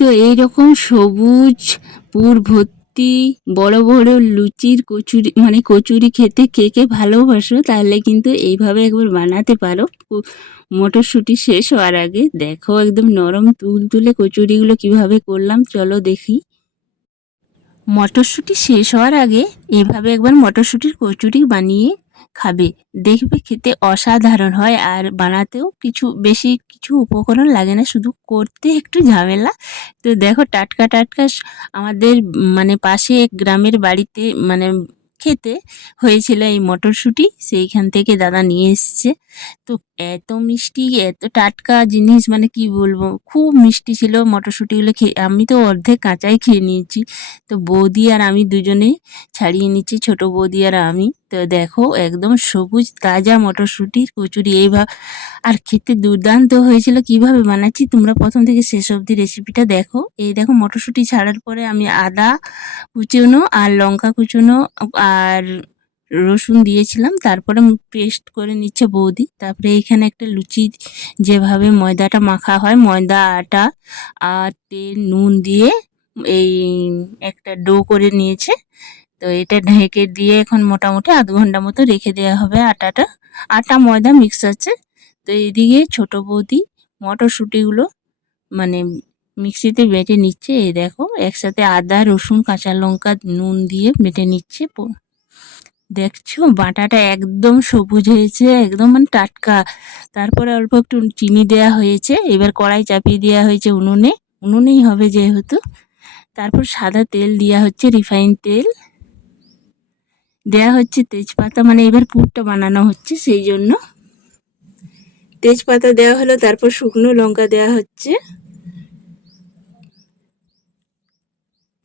তো এইরকম সবুজ পুর ভর্তি বড় বড় লুচির কচুরি মানে কচুরি খেতে কে কে ভালোবাসো তাহলে কিন্তু এইভাবে একবার বানাতে পারো। মটরশুঁটি শেষ হওয়ার আগে দেখো একদম নরম তুলতুলে কচুরিগুলো কিভাবে করলাম, চলো দেখি। মটরশুঁটি শেষ হওয়ার আগে এভাবে একবার মটরশুঁটির কচুরি বানিয়ে খাবে, দেখবে খেতে অসাধারণ হয়। আর বানাতেও বেশি কিছু উপকরণ লাগে না, শুধু করতে একটু ঝামেলা। তো দেখো টাটকা টাটকা আমাদের মানে পাশে এক গ্রামের বাড়িতে মানে খেতে হয়েছিল এই মটরশুঁটি, সেইখান থেকে দাদা নিয়ে এসছে। তো এত মিষ্টি এত টাটকা জিনিস মানে কি বলবো, খুব মিষ্টি ছিল মটরশুঁটিগুলো। খেয়ে আমি তো অর্ধেক কাঁচাই খেয়ে নিয়েছি। তো বৌদি আর আমি দুজনেই ছাড়িয়ে নিচ্ছি, ছোট বৌদি আর আমি। তো দেখো একদম সবুজ তাজা মটরশুঁটির কচুরি এইভাবে, আর খেতে দুর্দান্ত হয়েছিল। কিভাবে বানাচ্ছি তোমরা প্রথম থেকে শেষ অবধি রেসিপিটা দেখো। এই দেখো মটরশুঁটি ছাড়ার পরে আমি আদা কুচনো আর লঙ্কা কুচনো আর রসুন দিয়েছিলাম, তারপরে পেস্ট করে নিচ্ছে বৌদি। তারপরে এইখানে একটা লুচি যেভাবে ময়দাটা মাখা হয়, ময়দা আটা আর তেল নুন দিয়ে এই একটা ডো করে নিয়েছে। তো এটা ঢেকে দিয়ে এখন মোটামুটি আধ ঘন্টা মতো রেখে দেওয়া হবে। আটা ময়দা মিক্স আছে। তো এইদিকে ছোট বৌদি মটরশুঁটিগুলো মানে মিক্সিতে বেটে নিচ্ছে। এই দেখো একসাথে আদা রসুন কাঁচা লঙ্কা নুন দিয়ে বেটে নিচ্ছে। দেখছো বাটাটা একদম সবুজ হয়েছে, একদম মানে টাটকা। তারপরে অল্প একটু চিনি দেওয়া হয়েছে। এবার কড়াই চাপিয়ে দেওয়া হয়েছে উনুনেই হবে যেহেতু। তারপর সাদা তেল দেওয়া হচ্ছে, রিফাইন তেল দেওয়া হচ্ছে, তেজপাতা মানে এবার পুরটা বানানো হচ্ছে সেই জন্য তেজপাতা দেওয়া হলো। তারপর শুকনো লঙ্কা দেওয়া হচ্ছে,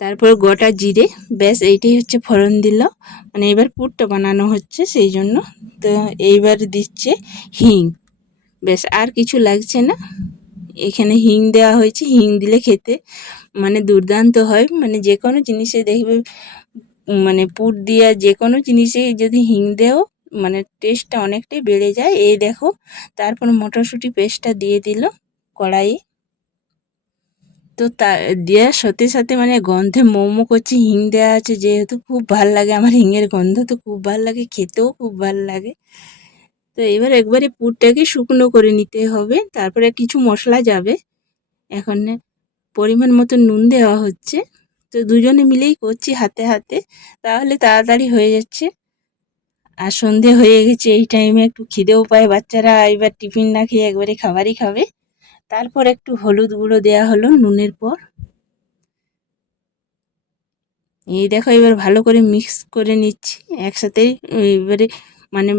তারপর গোটা জিরে। ব্যাস এইটাই হচ্ছে ফোড়ন দিল, মানে এবার পুরটা বানানো হচ্ছে সেই জন্য। তো এইবার দিচ্ছে হিং, ব্যাস আর কিছু লাগছে না। এখানে হিং দেওয়া হয়েছে, হিং দিলে খেতে মানে দুর্দান্ত হয়। মানে যে কোনো জিনিসে দেখবে মানে পুর দিয়া যে কোনো জিনিসে যদি হিং দেও মানে টেস্টটা অনেকটাই বেড়ে যায়। এই দেখো তারপর মটরশুঁটি পেস্টটা দিয়ে দিল কড়াইয়ে। তো তা দেওয়ার সাথে সাথে মানে গন্ধে মোমো করছে, হিং দেওয়া আছে যেহেতু খুব ভাল লাগে। আমার হিঙের গন্ধ তো খুব ভাল লাগে, খেতেও খুব ভাল লাগে। তো এবার একবারে পুরটাকে শুকনো করে নিতে হবে। তারপরে কিছু মশলা যাবে। এখন পরিমাণ মতো নুন দেওয়া হচ্ছে। তো দুজনে মিলেই করছি হাতে হাতে, তাহলে তাড়াতাড়ি হয়ে যাচ্ছে। আর সন্ধে হয়ে গেছে, এই টাইমে একটু খিদেও পায় বাচ্চারা, এবার টিফিন না খেয়ে একবারে খাবারই খাবে। তারপর একটু হলুদ গুঁড়ো দেওয়া হলো নুনের পর। এই দেখো এবার ভালো করে মিক্স করে নিচ্ছি একসাথে। এবারে মানে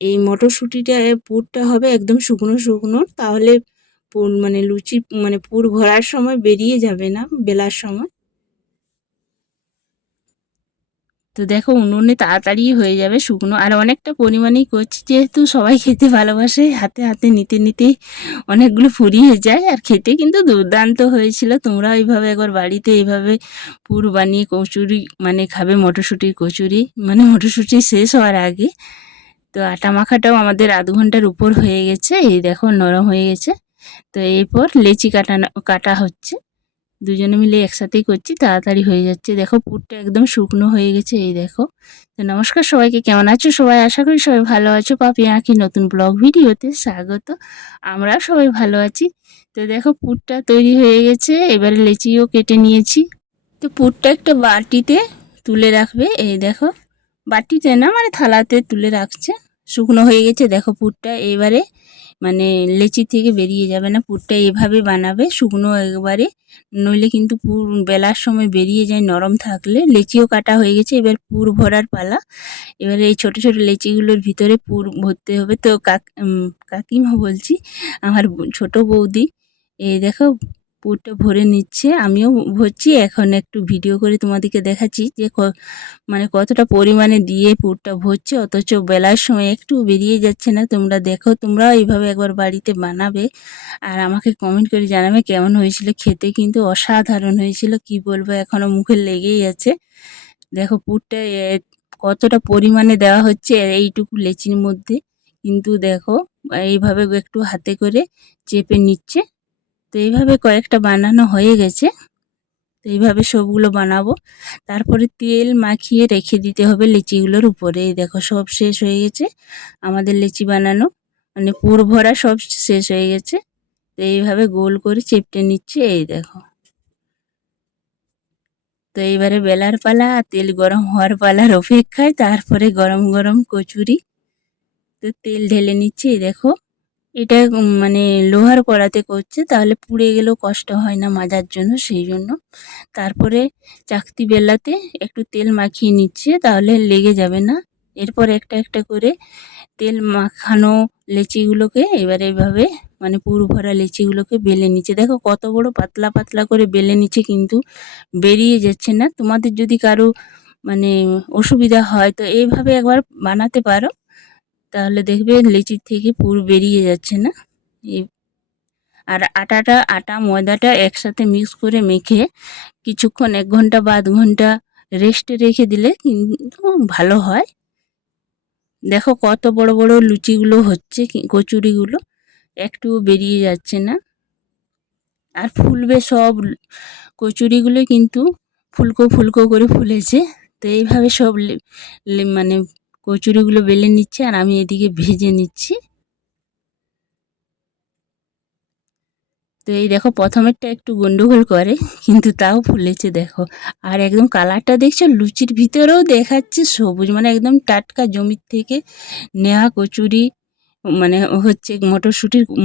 এই মটরশুঁটিটা পুরটা হবে একদম শুকনো শুকনো, তাহলে পুর মানে লুচি মানে পুর ভরার সময় বেরিয়ে যাবে না বেলার সময়। তো দেখো উনুনে তাড়াতাড়ি হয়ে যাবে শুকনো, আর অনেকটা পরিমাণেই করছি যেহেতু সবাই খেতে ভালোবাসে। হাতে হাতে নিতে নিতেই অনেকগুলো ফুরিয়ে যায়, আর খেতে কিন্তু দুর্দান্ত হয়েছিল। তোমরা এইভাবে একবার বাড়িতে এইভাবে পুর বানিয়ে কচুরি মানে খাবে, মটরশুঁটির কচুরি মানে মটরশুঁটি শেষ হওয়ার আগে। তো আটা মাখাটাও আমাদের আধ ঘন্টার উপর হয়ে গেছে। এই দেখো নরম হয়ে গেছে। তো এরপর লেচি কাটা হচ্ছে, দুজনে মিলে একসাথেই করছি, তাড়াতাড়ি হয়ে যাচ্ছে। দেখো পুরটা একদম শুকনো হয়ে গেছে। এই দেখো। তো নমস্কার সবাইকে, কেমন আছো সবাই? আশা করি সবাই ভালো আছো। পাপি আঁকির নতুন ব্লগ ভিডিওতে স্বাগত। আমরাও সবাই ভালো আছি। তো দেখো পুরটা তৈরি হয়ে গেছে, এবারে লেচিও কেটে নিয়েছি। তো পুরটা একটা বাটিতে তুলে রাখবে। এই দেখো বাটিতে না মানে থালাতে তুলে রাখছে, শুকনো হয়ে গেছে। দেখো পুরটা এবারে মানে লেচি থেকে বেরিয়ে যাবে না, পুরটা এভাবে বানাবে শুকনো একবারে, নইলে কিন্তু পুর বেলার সময় বেরিয়ে যায় নরম থাকলে। লেচিও কাটা হয়ে গেছে, এবার পুর ভরার পালা। এবারে এই ছোট ছোট লেচিগুলোর ভিতরে পুর ভরতে হবে। তো কাকিমা বলছি, আমার ছোট বৌদি এই দেখো পুরটা ভরে নিচ্ছে, আমিও ভরছি। এখন একটু ভিডিও করে তোমাদেরকে দেখাচ্ছি যে মানে কতটা পরিমাণে দিয়ে পুরটা ভরছে, অথচ বেলার সময় একটু বেরিয়ে যাচ্ছে না। তোমরা দেখো, তোমরাও এইভাবে একবার বাড়িতে বানাবে আর আমাকে কমেন্ট করে জানাবে কেমন হয়েছিল। খেতে কিন্তু অসাধারণ হয়েছিল, কি বলবো এখনও মুখে লেগেই আছে। দেখো পুরটা কতটা পরিমাণে দেওয়া হচ্ছে এইটুকু লেচির মধ্যে, কিন্তু দেখো এইভাবে একটু হাতে করে চেপে নিচ্ছে, তো এইভাবে কয়েকটা বানানো হয়ে গেছে। তো এইভাবে সবগুলো বানাবো। তারপরে তেল মাখিয়ে রেখে দিতে হবে লিচিগুলোর উপরে। এই দেখো সব শেষ হয়ে গেছে আমাদের লিচি বানানো, মানে পুর ভরা সব শেষ হয়ে গেছে। তো এইভাবে গোল করে চেপটে নিচ্ছে, এই দেখো। তো এইবারে বেলার পালা, তেল গরম হওয়ার পালার অপেক্ষায়। তারপরে গরম গরম কচুরি। তো তেল ঢেলে নিচ্ছে, এই দেখো। এটা মানে লোহার কড়াতে করছে, তাহলে পুড়ে গেলেও কষ্ট হয় না মাজার জন্য, সেই জন্য। তারপরে চাকতি বেলাতে একটু তেল মাখিয়ে নিচ্ছে, তাহলে লেগে যাবে না। এরপর একটা একটা করে তেল মাখানো লেচিগুলোকে এবারে এইভাবে মানে পুর ভরা লেচিগুলোকে বেলে নিচ্ছে। দেখো কত বড় পাতলা পাতলা করে বেলে নিচ্ছে, কিন্তু বেরিয়ে যাচ্ছে না। তোমাদের যদি কারো মানে অসুবিধা হয় তো এইভাবে একবার বানাতে পারো, তাহলে দেখবে লিচির থেকে পুর বেরিয়ে যাচ্ছে না। এই আর আটা ময়দাটা একসাথে মিক্স করে মেখে কিছুক্ষণ 1 ঘন্টা বা আধ ঘন্টা রেস্টে রেখে দিলে কিন্তু ভালো হয়। দেখো কত বড় বড় লুচিগুলো হচ্ছে, কচুরিগুলো একটুও বেরিয়ে যাচ্ছে না। আর ফুলবে সব কচুরিগুলো কিন্তু ফুলকো ফুলকো করে ফুলেছে। তো এইভাবে সব মানে কচুরিগুলো বেলে নিচ্ছে, আর আমি এদিকে ভেজে নিচ্ছি। তো এই দেখো প্রথমেরটা একটু গন্ডগোল করে, কিন্তু তাও ফুলেছে দেখো। আর একদম কালারটা দেখছো, লুচির ভিতরেও দেখাচ্ছে সবুজ, মানে একদম টাটকা জমির থেকে নেওয়া কচুরি, মানে হচ্ছে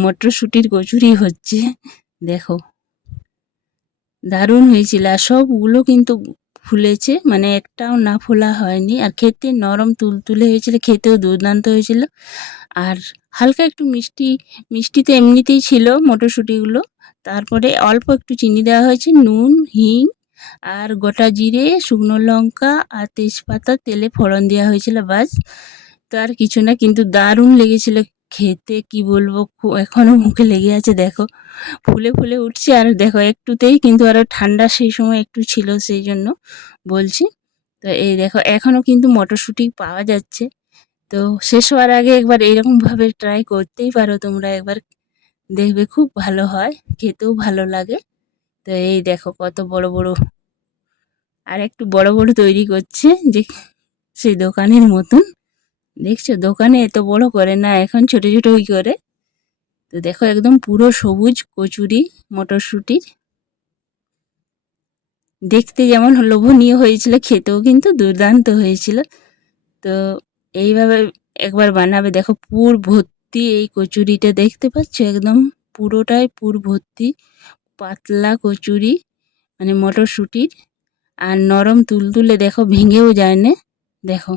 মটরশুঁটির কচুরি হচ্ছে। দেখো দারুণ হয়েছিল, আর সবগুলো কিন্তু ফুলেছে, মানে একটাও না ফোলা হয়নি। আর খেতে নরম তুলতুলে হয়েছিল, খেতেও দুর্দান্ত হয়েছিল। আর হালকা একটু মিষ্টি তো এমনিতেই ছিল মটরশুঁটিগুলো। তারপরে অল্প একটু চিনি দেওয়া হয়েছে, নুন, হিং আর গোটা জিরে, শুকনো লঙ্কা আর তেজপাতা তেলে ফোড়ন দেওয়া হয়েছিল, বাস। তো আর কিছু না, কিন্তু দারুণ লেগেছিল খেতে, কি বলবো, এখনও মুখে লেগে আছে। দেখো ফুলে ফুলে উঠছে, আর দেখো একটুতেই কিন্তু আরও ঠান্ডা সেই সময় একটু ছিল, সেই জন্য বলছি। তো এই দেখো এখনও কিন্তু মটরশুঁটি পাওয়া যাচ্ছে। তো শেষ হওয়ার আগে একবার এরকমভাবে ট্রাই করতেই পারো তোমরা একবার, দেখবে খুব ভালো হয়, খেতেও ভালো লাগে। তো এই দেখো কত বড় বড়, আর একটু বড় বড় তৈরি করছে, যে সেই দোকানের মতন। দেখছো দোকানে এত বড় করে না, এখন ছোট ছোটই করে। তো দেখো একদম পুরো সবুজ কচুরি মটরশুঁটির, দেখতে যেমন লোভনীয় হয়েছিল, খেতেও কিন্তু দুর্দান্ত হয়েছিল। তো এইভাবে একবার বানাবে, দেখো পুর ভর্তি এই কচুরিটা, দেখতে পাচ্ছ একদম পুরোটাই পুর ভর্তি পাতলা কচুরি, মানে মটরশুঁটির, আর নরম তুলতুলে, দেখো ভেঙেও যায় না। দেখো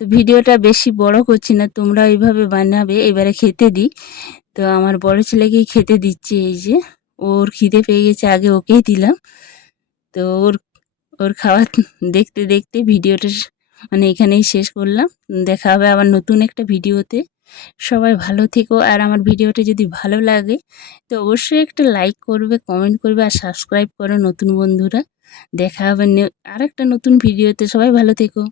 তো ভিডিওটা বেশি বড় করছি না, তোমরা এইভাবে বানাবে। এবারে খেতে দিই। তো আমার বড় ছেলেকেই খেতে দিচ্ছি, এই যে ওর খিদে পেয়ে গেছে, আগে ওকেই দিলাম। তো ওর ওর খাওয়া দেখতে দেখতে ভিডিওটা মানে এখানেই শেষ করলাম। দেখা হবে আবার নতুন একটা ভিডিওতে। সবাই ভালো থেকো, আর আমার ভিডিওটা যদি ভালো লাগে তো অবশ্যই একটা লাইক করবে, কমেন্ট করবে, আর সাবস্ক্রাইব করো নতুন বন্ধুরা। দেখা হবে আরেকটা নতুন ভিডিওতে। সবাই ভালো থেকো।